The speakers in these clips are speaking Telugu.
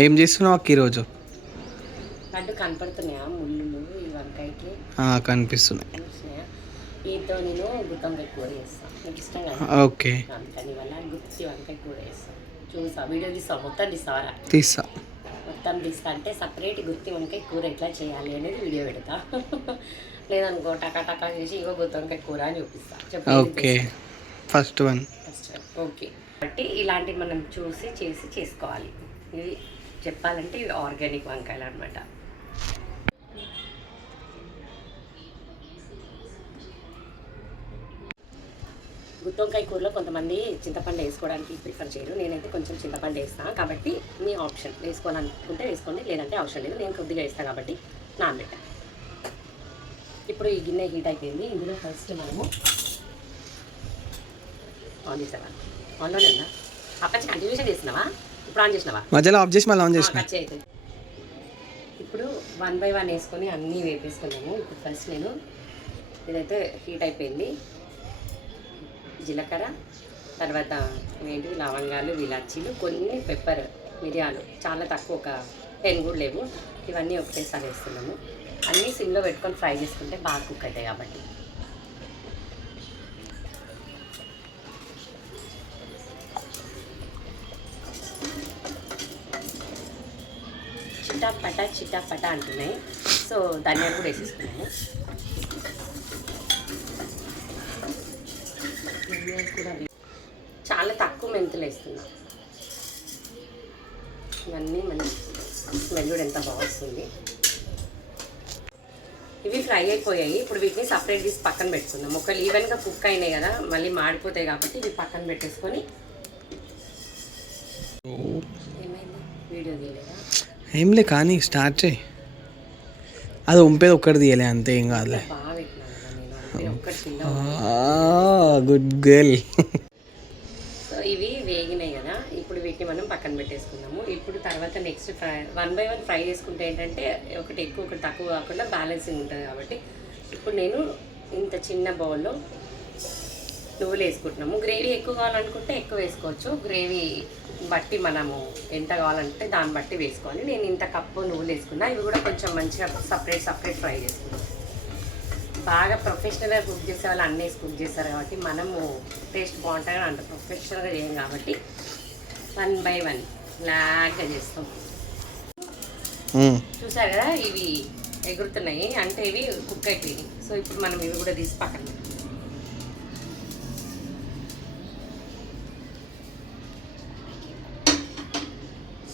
ఏం చేస్తున్నావు అక్క ఈరోజు? అడ్డు కనపడుతున్నాయా ముళ్ళు ఈ వంకాయకి? కనిపిస్తున్నాయి. చూసినాయా? వీటితో నేను గుత్తంకాయ కూర చేస్తాను, నాకు ఇష్టం కదా. ఓకే, అందుకని వల్ల గుత్తి వంకాయ కూర చేస్తాను. చూసా వీడియో తీస్తావు, మొత్తం తీస్తావరా? తీస్తా. మొత్తం తీస్తా అంటే సపరేట్ గుత్తి వంకాయ కూర ఎట్లా చేయాలి అనేది వీడియో పెడతా. లేదనుకో టకా టకా చేసి ఇగో గుత్తి వంకాయ కూర అని చూపిస్తా. Okay, first one. ఓకే, కాబట్టి ఇలాంటివి మనం చూసి చేసి చేసుకోవాలి. ఇవి చెప్పాలంటే ఇవి ఆర్గానిక్ వంకాయలు అనమాట. గుత్తొంకాయ కూరలో కొంతమంది చింతపండు వేసుకోవడానికి ప్రిఫర్ చేయరు, నేనైతే కొంచెం చింతపండు వేస్తాను. కాబట్టి మీ ఆప్షన్, వేసుకోవాలనుకుంటే వేసుకోండి, లేదంటే అవసరం లేదు. నేను కొద్దిగా వేస్తాను కాబట్టి నానబెట్టాను. ఇప్పుడు ఈ గిన్నె హీట్ అయిపోయింది. ఇందులో ఫస్ట్ మనము ఆన్ చేసేవాళ్ళం. ఆన్లోనే ఉందా? అప్పటి కంటిన్యూషన్ చేస్తున్నావా? ఇప్పుడు ఆన్ చేసినావా? మధ్యలో ఆఫ్ చేసి మళ్ళీ ఆన్ చేసిన. అవుతుంది. ఇప్పుడు 1 by 1 వేసుకొని అన్నీ వేపేసుకున్నాము. ఇప్పుడు ఫస్ట్ నేను ఇదైతే హీట్ అయిపోయింది. జీలకర్ర, తర్వాత ఏంటి లవంగాలు, ఇలాచీలు, కొన్ని పెప్పర్, మిరియాలు చాలా తక్కువ, ఒక 10 కూడా లేవు. ఇవన్నీ ఒకటేసారి వేస్తున్నాము. అన్నీ సిమ్లో పెట్టుకొని ఫ్రై చేసుకుంటే బాగా కుక్ అవుతాయి కాబట్టి. చిట్టా పట అంటున్నాయి. సో ధనియాలు కూడా వేసేసుకున్నాము. చాలా తక్కువ మెంతులు వేస్తున్నా. ఇవన్నీ మంచి స్మెల్ కూడా ఎంత బాగా వస్తుంది. ఇవి ఫ్రై అయిపోయాయి. ఇప్పుడు వీటిని సపరేట్ తీసి పక్కన పెట్టుకుందాం. ఒకవేళ ఈవెన్గా కుక్ అయినాయి కదా, మళ్ళీ మాడిపోతాయి కాబట్టి ఇవి పక్కన పెట్టేసుకొని. ఏమైంది? వీడియో తీయలేదా? ఏంలే కానీ స్టార్ట్ చేయి. అది ఉంపేది ఒక్కటి తీయలే, అంతే, ఏం కాదులే. బాగా పెట్టినాను నేను, ఒక్కటి. Good girl. సో ఇవి వేగినాయి కదా, ఇప్పుడు వీటిని మనం పక్కన పెట్టేసుకుందాము. ఇప్పుడు తర్వాత నెక్స్ట్ 1 by 1 ఫ్రై చేసుకుంటే ఏంటంటే ఒకటి ఎక్కువ ఒకటి తక్కువ కాకుండా బ్యాలెన్సింగ్ ఉంటుంది కాబట్టి ఇప్పుడు నేను ఇంత చిన్న బౌల్లో నువ్వులు వేసుకుంటున్నాము. గ్రేవీ ఎక్కువ కావాలనుకుంటే ఎక్కువ వేసుకోవచ్చు, గ్రేవీ బట్టి మనము ఎంత కావాలంటే దాన్ని బట్టి వేసుకోవాలి. నేను ఇంత కప్పు నువ్వులు వేసుకున్నా. ఇవి కూడా కొంచెం మంచిగా సపరేట్ ఫ్రై చేసుకున్నాం. బాగా ప్రొఫెషనల్గా కుక్ చేసే వాళ్ళు అన్నీ వేసి కుక్ చేస్తారు కాబట్టి మనము టేస్ట్ బాగుంటుంది. అంత ప్రొఫెషనల్గా చేయం కాబట్టి 1 by 1 లాగ్గా చేస్తాం. చూసారు కదా, ఇవి ఎగురుతున్నాయి అంటే ఇవి కుక్ అయిపోయినాయి. సో ఇప్పుడు మనం ఇవి కూడా తీసి పక్కన.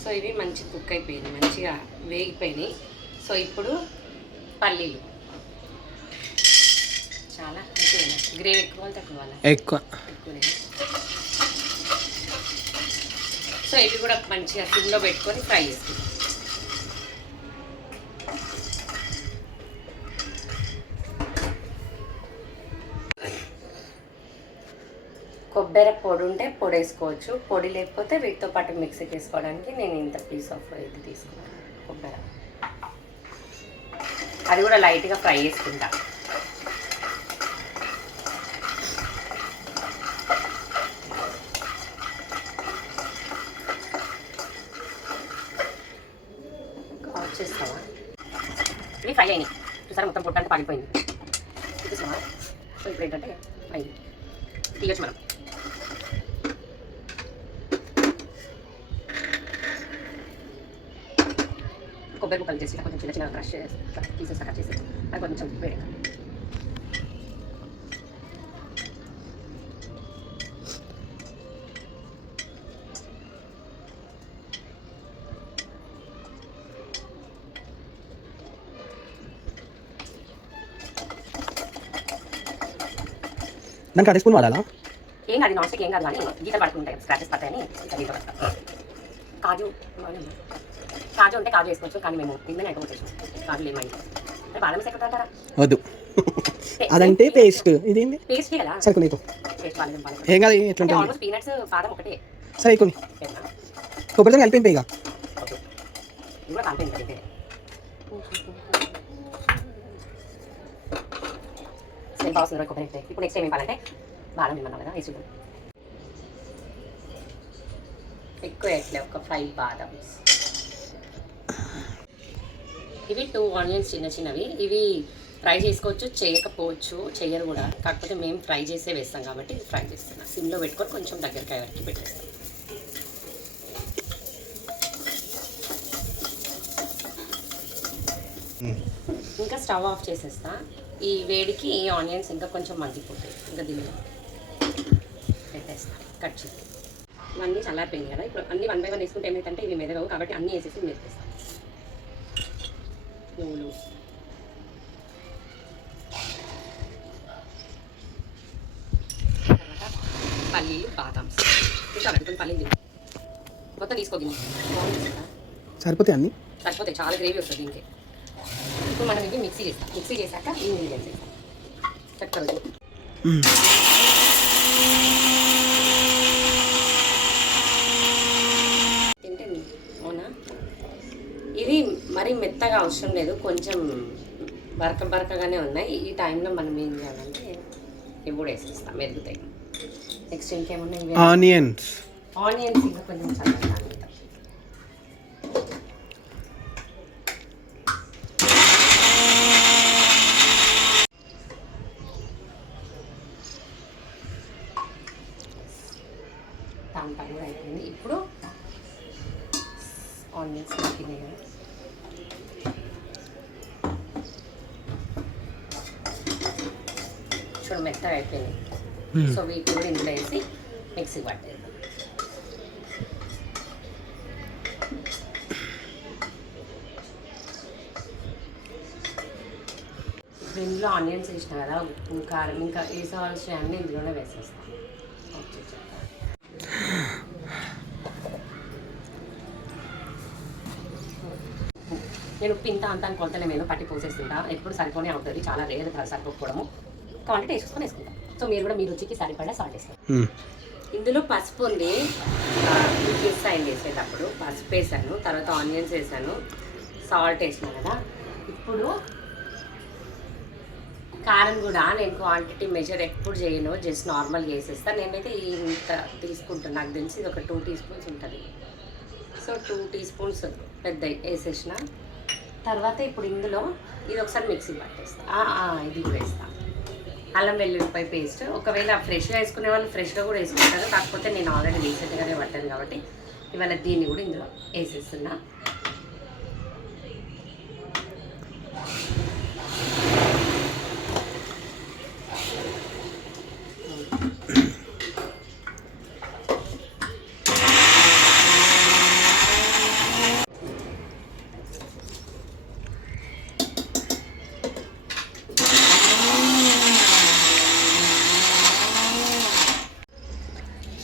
సో ఇవి మంచి కుక్ అయిపోయినాయి, మంచిగా వేగిపోయినాయి. సో ఇప్పుడు పల్లీలు చాలా గ్రేవీ ఎక్కువ తక్కువ ఎక్కువనే. సో ఇవి కూడా మంచిగా సిమ్లో పెట్టుకొని ఫ్రై చేసుకుంటాం. కొబ్బరి పొడి ఉంటే పొడి వేసుకోవచ్చు, పొడి లేకపోతే వీటితో పాటు మిక్సీకి వేసుకోవడానికి నేను ఇంత పీస్ ఆఫ్ ఇది తీసుకున్నాను. కొబ్బరి అది కూడా లైట్గా ఫ్రై చేసుకుంటా. చేస్తావా? ఇవి ఫ్రై అయినాయి చూసారా, మొత్తం పొట్టంతా పగిలిపోయింది చూసావా. సో ఇప్పుడు ఏంటంటే అయింది, తీయచ్చు మనం. కొబ్బరి ముక్కలు చేసి కొంచెం చిన్న చిన్న క్రష్ పీసెస్ కట్ చేసి అది కొంచెం వేడి. దానికి అదే స్పూన్ వాడాలా? ఏం కాదు, నాన్ స్టిక్ ఏం కాదు, కానీ గీతలు పడుతుంటాయి, స్క్రాచెస్ పడతాయని ఇట్లా గీత పడతాం. కాజు ఉంటే కాజు వేసుకోవచ్చు, కానీ మేము తిందని ఐటమ్ వచ్చేసాం. కాజు ఏమైంది అంటే బాదం సెక్రెట్ అంటారా? వద్దు, అదంటే పేస్ట్. ఇదేంటి పేస్ట్ కదా? సరే కొన్ని ఏం కాదు, ఎట్లా ఆల్మోస్ట్ పీనట్స్ బాదం ఒకటే. సరే కొన్ని కొబ్బరితో కలిపి ఇక ఇది కూడా కలిపింది కదా. సేమ్ బాగుంది కొబ్బరి. ఇప్పుడు నెక్స్ట్ టైం ఏం కావాలంటే బాదం తిన్నాం కదా, వేసుకుంటాం. ఎక్కువ ఎట్లే ఒక 5 బాదమ్స్. ఇవి 2 ఆనియన్స్ చిన్న చిన్నవి. ఇవి ఫ్రై చేసుకోవచ్చు, చేయకపోవచ్చు, చెయ్యరు కూడా. కాకపోతే మేము ఫ్రై చేసే వేస్తాం కాబట్టి ఫ్రై చేస్తున్నాం. సిమ్లో పెట్టుకొని కొంచెం దగ్గరకాయ వరకు పెట్టేస్తాం. ఇంకా స్టవ్ ఆఫ్ చేసేస్తా. ఈ వేడికి ఈ ఆనియన్స్ ఇంకా కొంచెం మగ్గిపోతాయి. ఇంకా దీన్ని పెట్టేస్తా కట్ చేసి. ఇవన్నీ చల్లారిపోయింది కదా, ఇప్పుడు అన్ని 1 by 1 వేసుకుంటే ఏమైందంటే ఇవి మెదగవు కాబట్టి అన్నీ వేసేసి మెదిపేస్తాం. నువ్వులు, తర్వాత పల్లీలు, బాదామ్స్. ఇంకా కొంచెం పల్లీలు మొత్తం తీసుకోగింది. సరిపోతాయి అన్నీ, సరిపోతాయి. చాలా గ్రేవీ వస్తుంది దీనికి. ఇప్పుడు మనం ఇది మిక్సీ చేస్తాం. మిక్సీ చేశాక ఈ ఇంగ్రీడియంట్స్ వేస్తాం. చక్కగా తింటే అవునా. ఇది మరీ మెత్తగా అవసరం లేదు, కొంచెం బరకగానే ఉన్నాయి. ఈ టైంలో మనం ఏం చేయాలంటే ఇవి కూడా వేసేస్తాం, మెరుగుతాయి. నెక్స్ట్ ఇంకేమున్నాయి? ఆనియన్స్ ఇంకా కొంచెం చల్లగా దానిపైన కూడా అయిపోయింది. ఇప్పుడు ఆనియన్స్ మగ్గినాయి కదా, చూడు మెత్తగా అయిపోయినాయి. సో వీటిని కూడా ఇందులో వేసి మిక్సీ పట్టేద్దాం. ఇప్పుడు ఇందులో ఆనియన్స్ వేసిన కదా, ఉప్పు, కారం, ఇంకా వేసేవాల్సిన అన్నీ ఇందులోనే వేసేస్తాం. నేను ఉప్పు ఇంత అంతా కొలతలే నేను పట్టి పోసేస్తుంటా. ఎప్పుడు సరిపోనే అవుతుంది, చాలా రేర్ సరిపోకపోవడము. క్వాంటిటీ వేసుకొని వేసుకుంటాం. సో మీరు కూడా మీ రుచికి సరిపడా సాల్ట్ వేస్తారు. ఇందులో పసుపు ఉంది, మిక్స్ అయింది వేసేటప్పుడు పసుపు వేసాను, తర్వాత ఆనియన్స్ వేసాను, సాల్ట్ వేసినా కదా. ఇప్పుడు కారం కూడా నేను క్వాంటిటీ మెజర్ ఎప్పుడు చేయను, జస్ట్ నార్మల్గా వేసేస్తాను. నేనైతే ఇంత తీసుకుంటాను, నాకు తెలిసి ఇది ఒక 2 teaspoons ఉంటుంది. సో 2 teaspoons పెద్ద వేసేసిన తర్వాత ఇప్పుడు ఇందులో ఇది ఒకసారి మిక్సీ పట్టేస్తాను. ఇది కూడా వేస్తాను, అల్లం వెల్లుల్లిపాయ పేస్ట్. ఒకవేళ ఫ్రెష్గా వేసుకునే వాళ్ళు ఫ్రెష్గా కూడా వేసుకుంటారు, కాకపోతే నేను ఆల్రెడీ రీసెంట్గానే పట్టాను కాబట్టి ఇవాళ దీన్ని కూడా ఇందులో వేసేస్తున్నా.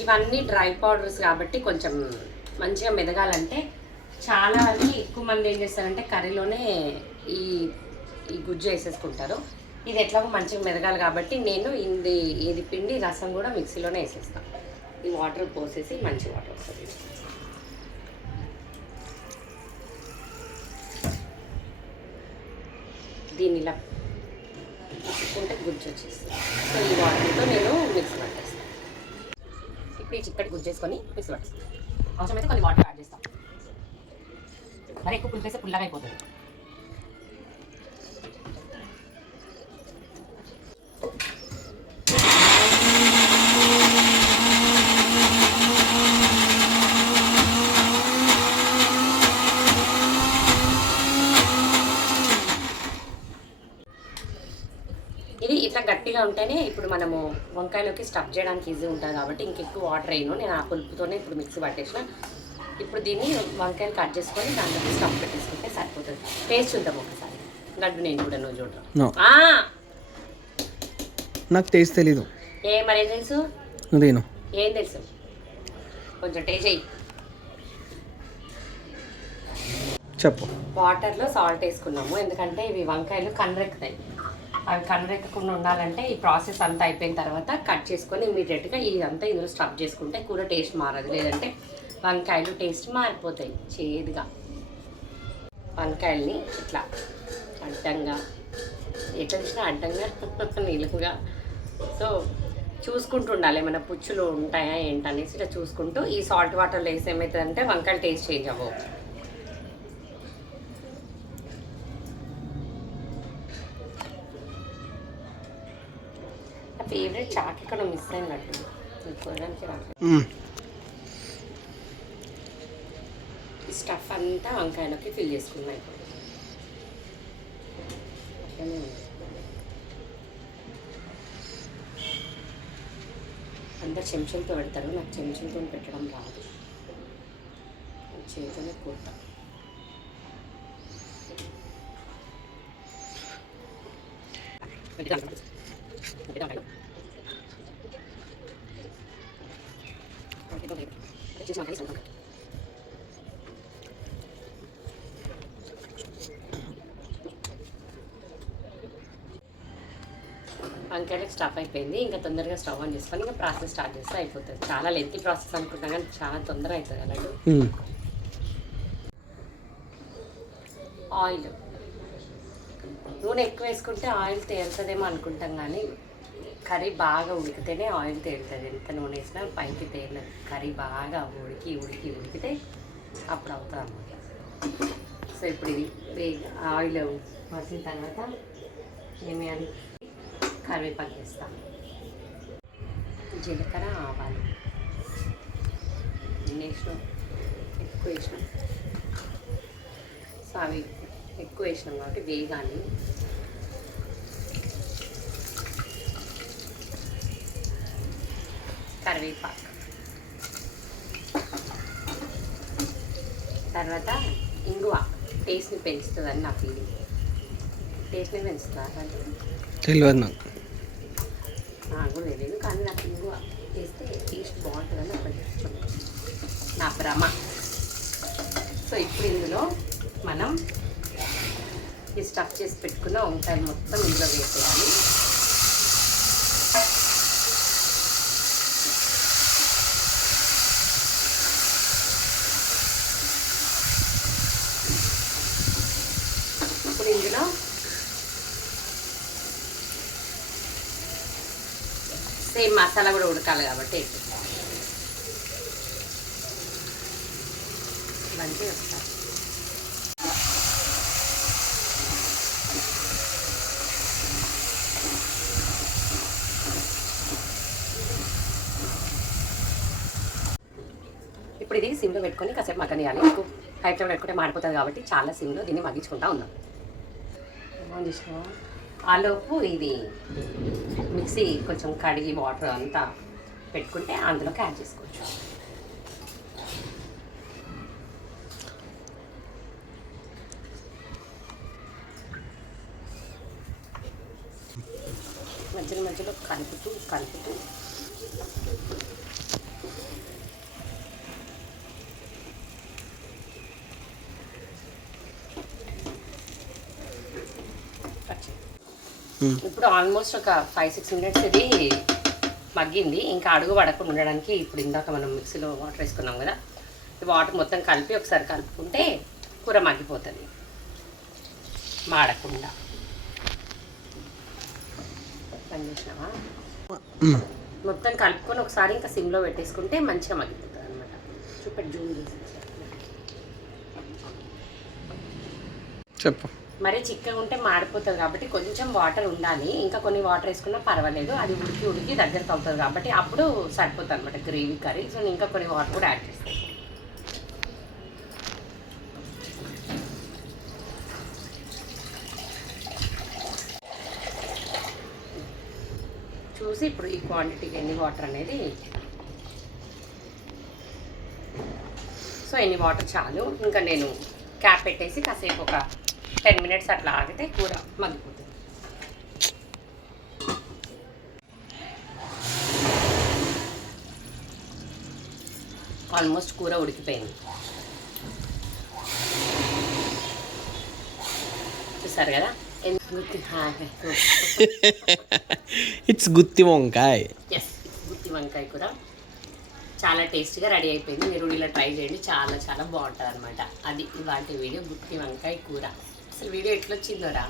ఇవన్నీ డ్రై పౌడర్స్ కాబట్టి కొంచెం మంచిగా మెదగాలంటే చాలా మంది ఎక్కువ మంది ఏం చేస్తారంటే కర్రీలోనే ఈ ఈ గుజ్జు వేసేసుకుంటారు. ఇది ఎట్లాగో మంచిగా మెదగాలి కాబట్టి నేను ఇది పిండి రసం కూడా మిక్సీలోనే వేసేస్తాను. ఈ వాటర్ పోసేసి మంచి వాటర్ వస్తుంది. దీన్ని ఇలా తీసుకుంటే గుజ్జు వచ్చేస్తుంది. సో ఈ వాటర్తో నేను మిక్సీ పట్టేస్తాను. ఇప్పుడు ఈ చిక్కటి గుజ్జు చేసుకొని మిక్సీ పట్టేస్తాను. అవసరమైతే కొన్ని వాటర్ యాడ్ చేస్తాం, మరి ఎక్కువ పులిపేస్తే పుల్లగా అయిపోతుంది. ఇది ఇట్లా గట్టిగా ఉంటేనే ఇప్పుడు మనము వంకాయలోకి స్టఫ్ చేయడానికి ఈజీ ఉంటుంది కాబట్టి ఇంకెక్కువ వాటర్ వేయను. నేను ఆ పులుపుతోనే ఇప్పుడు మిక్సీ పట్టేసిన. ఇప్పుడు దీన్ని వంకాయలు కట్ చేసుకొని దాంట్లో స్టఫ్ పెట్టేసుకుంటే సరిపోతుంది. టేస్ట్ చూద్దాం ఒకసారి. లడ్డు నేను కూడా నువ్వు చూడరా. నాకు టేస్ట్ తెలీదు. మరేం తెలుసు? ఏం తెలుసు? కొంచెం టేస్ట్ అయ్యి చెప్పు. వాటర్లో సాల్ట్ వేసుకున్నాము ఎందుకంటే ఇవి వంకాయలు కనరెక్కుతాయి. అవి కనరెక్కకుండా ఉండాలంటే ఈ ప్రాసెస్ అంతా అయిపోయిన తర్వాత కట్ చేసుకొని ఇమీడియట్గా ఇదంతా ఇందులో స్టఫ్ చేసుకుంటే కూర టేస్ట్ మారదు. లేదంటే వంకాయలు టేస్ట్ మారిపోతాయి చేదుగా. వంకాయల్ని ఇట్లా అడ్డంగా ఎట్లా తీసినా అడ్డంగా నిలువుగా సో చూసుకుంటూ ఉండాలి. ఏమైనా పుచ్చులు ఉంటాయా ఏంటనేసి ఇట్లా చూసుకుంటూ ఈ సాల్ట్ వాటర్లో వేసి ఏమవుతుందంటే వంకాయలు టేస్ట్ చేంజ్ అవ్వవు. ఫేవరెట్ చాక్ ఇక్కడ మిస్ అయినట్టు చూడడానికి రాలేదు. ఈ స్టఫ్ అంతా వంకాయలోకి ఫిల్ చేసుకున్నాయి. అట్లనే ఉంది. అందరు చెంచాలతో పెడతారు, నాకు చెంచాలతో పెట్టడం రాదు, చేతితోనే కూర్తా. వంకాయలకు స్టఫ్ అయిపోయింది. ఇంకా తొందరగా స్టవ్ ఆన్ చేసుకొని ఇంకా ప్రాసెస్ స్టార్ట్ చేస్తే అయిపోతుంది. చాలా లెంతీ ప్రాసెస్ అనుకుంటున్నా కానీ చాలా తొందర అవుతుంది అలాగే. ఆయిల్ నూనె ఎక్కువ వేసుకుంటే ఆయిల్ తేలుతుందేమో అనుకుంటాం కానీ కర్రీ బాగా ఉడికితేనే ఆయిల్ తేలుతుంది. ఎంత నూనె వేసినా పైకి తేలదు. కర్రీ బాగా ఉడికితే అప్పుడు అవుతుంది అన్నమాట. సో ఇప్పుడు ఇది ఆయిల్ మసిన తర్వాత ఏమేయాలి, కరివేపాకు వేస్తాం, జీలకర్ర, ఆవాలు వేసినాం, ఎక్కువ వేసినాం. సో అవి ఎక్కువ వేసినాం కాబట్టి వేగాలి. కరివేపాకు తర్వాత ఇంగువ టేస్ట్ని పెంచుతుందని నా ఫీలింగ్. టేస్ట్ని పెంచుతుందా అంటే తెలియదు నాకు కూడా తెలియదు, కానీ నాకు ఇంగువ వేస్తే టేస్ట్ బాగుంటుందని ఒకటి నా భ్రమ. సో ఇప్పుడు ఇందులో మనం ఈ స్టఫ్ చేసి పెట్టుకున్న వంకాయలు మొత్తం ఇందులో వేసేయాలి. ఇప్పుడు ఇందులో సేమ్ మసాలా కూడా ఉడకాలి కాబట్టి మంచిగా వస్తారు. ఇప్పుడు ఇది సిమ్లో పెట్టుకొని కాసేపు మగ్గనియాలి. హై ఫ్లేమ్లో పెట్టుకుంటే మాడిపోతుంది కాబట్టి చాలా సిమ్లో దీన్ని మగ్గించుకుంటా ఉన్నాం. ఆలోపు ఇది మిక్సీ కొంచెం కడిగి వాటర్ అంతా పెట్టుకుంటే అందులోకి యాడ్ చేసుకోవచ్చు. మధ్యలో కలుపుతూ ఇప్పుడు ఆల్మోస్ట్ ఒక 5-6 మినిట్స్ ఇది మగ్గింది. ఇంకా అడుగు పడకుండా ఉండడానికి ఇప్పుడు ఇందాక మనం మిక్సీలో వాటర్ వేసుకున్నాం కదా, ఈ వాటర్ మొత్తం కలిపి ఒకసారి కలుపుకుంటే కూర మగ్గిపోతుంది మాడకుండా. పని చేసినావా? మొత్తం కలుపుకొని ఒకసారి ఇంకా సిమ్లో పెట్టేసుకుంటే మంచిగా మగ్గిపోతుంది అనమాట. చూపెట్టి జూమ్ చేసి చెప్పు. మరీ చిక్కగా ఉంటే మాడిపోతుంది కాబట్టి కొంచెం వాటర్ ఉండాలి. ఇంకా కొన్ని వాటర్ వేసుకున్నా పర్వాలేదు, అది ఉడికి దగ్గరకు అవుతుంది కాబట్టి అప్పుడు సరిపోతుంది అనమాట గ్రేవీ కర్రీ. సో ఇంకా కొన్ని వాటర్ కూడా యాడ్ చేస్తాను. చూసి ఇప్పుడు ఈ క్వాంటిటీకి ఎన్ని వాటర్ అనేది, సో ఎన్ని వాటర్ చాలు. ఇంకా నేను క్యాప్ పెట్టేసి కాసేపు ఒక 10 మినిట్స్ అట్లా ఆగితే కూర మగ్గిపోతుంది. ఆల్మోస్ట్ కూర ఉడికిపోయింది. చూసారు కదా, ఇట్స్ గుత్తి వంకాయ. ఎస్, గుత్తి వంకాయ కూర చాలా టేస్ట్గా రెడీ అయిపోయింది. మీరు ఇలా ట్రై చేయండి, చాలా బాగుంటుంది అనమాట. అది ఇవాళ వీడియో, గుత్తి వంకాయ కూర. అసలు వీడియో ఎట్లొచ్చిందోరా.